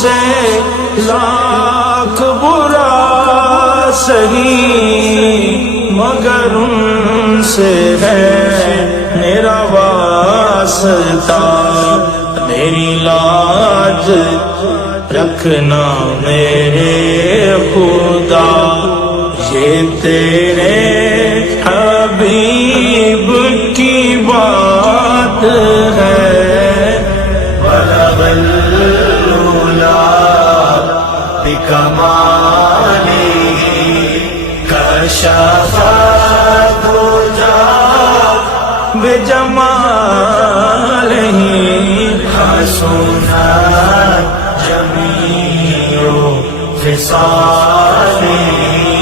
سے لاکھ برا سہی، مگر ان سے ہے میرا واسطہ۔ میری لاج رکھنا میرے خدا، یہ تیرے حبیب کی بات ہے۔ بلغ العلا بکمالہ، کشف الدجی بجمالہ، حسنت جمیع خصالہ۔